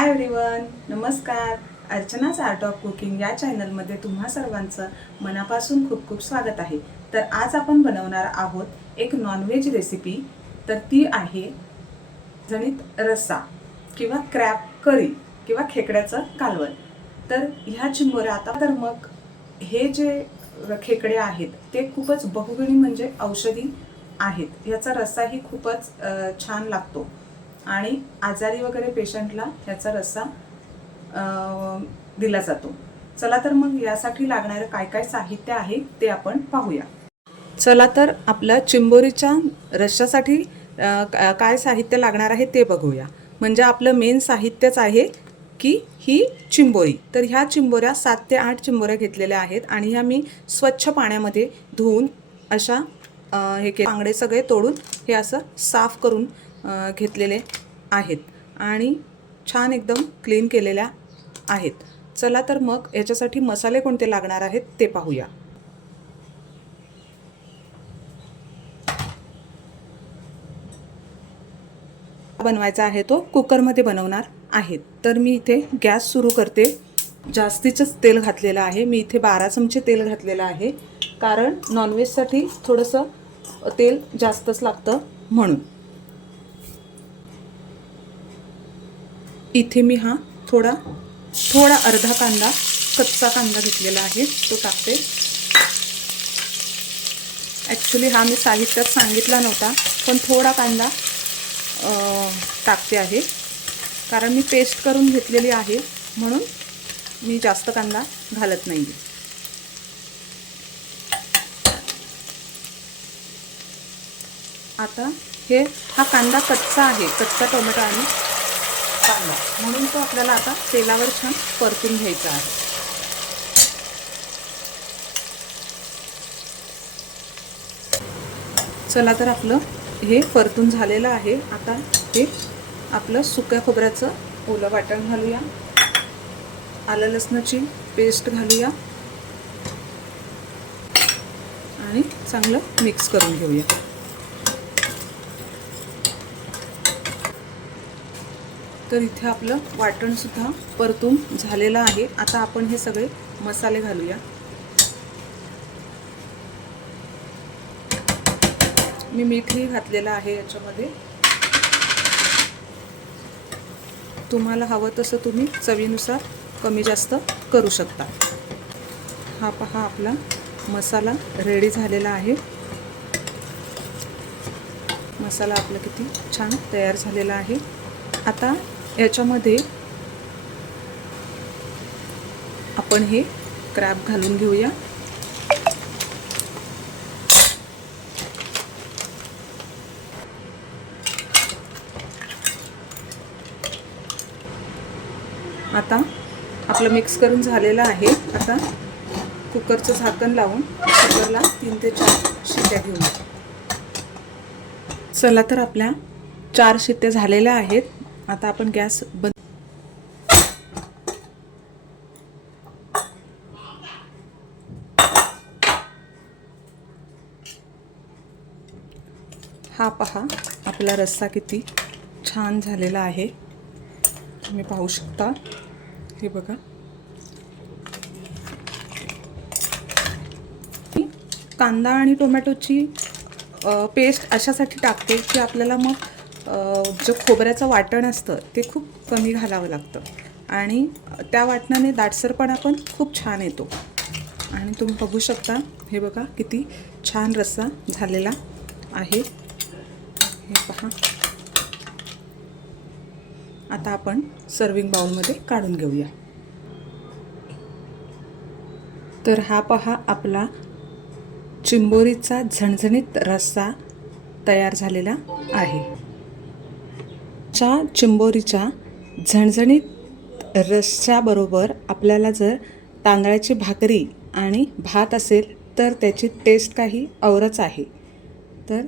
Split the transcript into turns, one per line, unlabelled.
Hi everyone नमस्कार. अर्चनाच art of cooking या चॅनलमध्ये तुम्हा सर्वांचं मनापासून खूप खूप स्वागत आहे. तर आज आपण बनवणार आहोत एक नॉनव्हेज रेसिपी तर ती आहे जणित रस्सा किंवा क्रॅप करी किंवा खेकड्याचं कालवण. तर ह्या चिंबोऱ्या आता तर मग हे जे खेकडे आहेत ते खूपच बहुगुणी म्हणजे औषधी आहेत. ह्याचा रस्साही खूपच छान लागतो. आणि आजारी वगैरे पेशंटला ह्याचा रस्सा दिला जातो. चला तर मग यासाठी लागणारं काय काय साहित्य आहे ते आपण पाहूया. चला तर आपल्या चिंबोरीच्या रश्श्यासाठी काय साहित्य लागणार आहे ते बघूया. म्हणजे आपलं मेन साहित्यच आहे की ही चिंबोरी. तर ह्या चिंबोऱ्या सात ते आठ चिंबोऱ्या घेतलेल्या आहेत आणि ह्या मी स्वच्छ पाण्यामध्ये धुवून अशा हे के बांगडे सगळे तोडून हे असं साफ करून घेतलेले आहेत आणि छान एकदम क्लीन केलेल्या आहेत. चला तर मग याच्यासाठी मसाले कोणते लागणार आहेत ते पाहूया. बनवायचा आहे तो कुकरमध्ये बनवणार आहे तर मी इथे गॅस सुरू करते. जास्तीचंच तेल घातलेलं आहे. मी इथे बारा चमचे तेल घातलेलं आहे. कारण नॉनव्हेजसाठी थोडंसं तेल जास्तच लागतं म्हणून. इथे मी हा थोडा थोडा अर्धा कांदा कच्चा कांदा घेतलेला आहे. तो टाकते. ॲक्च्युली हा मी साहित्यात सांगितला नव्हता पण थोडा कांदा टाकते आहे. कारण मी पेस्ट करून घेतलेली आहे म्हणून मी जास्त कांदा घालत नाही आता हे हा कांदा कच्चा आहे कच्चा टोमॅटो आणि कांदा म्हणून तो आपल्याला आता तेलावर छान परतून घ्यायचा आहे. चला तर आपलं हे परतून झालेलं आहे. आता हे आपलं सुक्या खोबऱ्याचं ओलं वाटण घालूया. आलं लसणाची पेस्ट घालूया. आणि चांगलं मिक्स करून घेऊया. तर इथे आपलं वाटणसुद्धा परतून झालेलं आहे. आता आपण हे सगळे मसाले घालूया. मी मीठही घातलेलं आहे याच्यामध्ये. तुम्हाला हवं तसं तुम्ही चवीनुसार कमी जास्त करू शकता. हा पहा आपला मसाला रेडी झालेला आहे. मसाला आपला किती छान तयार झालेला आहे. आता याच्यामध्ये आपण हे क्रॅब घालून घेऊया. आता आपलं मिक्स करून झालेलं आहे. आता कुकरचं झाकण लावून कुकरला तीन ते चार शिट्या घेऊया. चला तर आपल्या चार शिट्या झालेल्या आहेत. आता आपण गॅस बंद हा पहा आपला रस्सा किती छान झालेला आहे. तुम्ही पाहू शकता. हे बघा. कांदा आणि टोमॅटोची पेस्ट अशासाठी टाकते की आपल्याला मग जो खोबऱ्याचं वाटण असतं ते खूप कमी घालावं लागतं. आणि त्या वाटणाने दाटसरपणा पण खूप छान येतो. आणि तुम्ही बघू शकता हे बघा किती छान रस्सा झालेला आहे. हे पहा. आता आपण सर्विंग बाउलमध्ये काढून घेऊया. तर हा पहा आपला चिंबोरीचा झणझणीत रस्सा तयार झालेला आहे. च्या चिंबोरीच्या झणझणीत रस्साबरोबर आपल्याला जर तांदळाची भाकरी आणि भात असेल तर त्याची टेस्ट काही औरच आहे. तर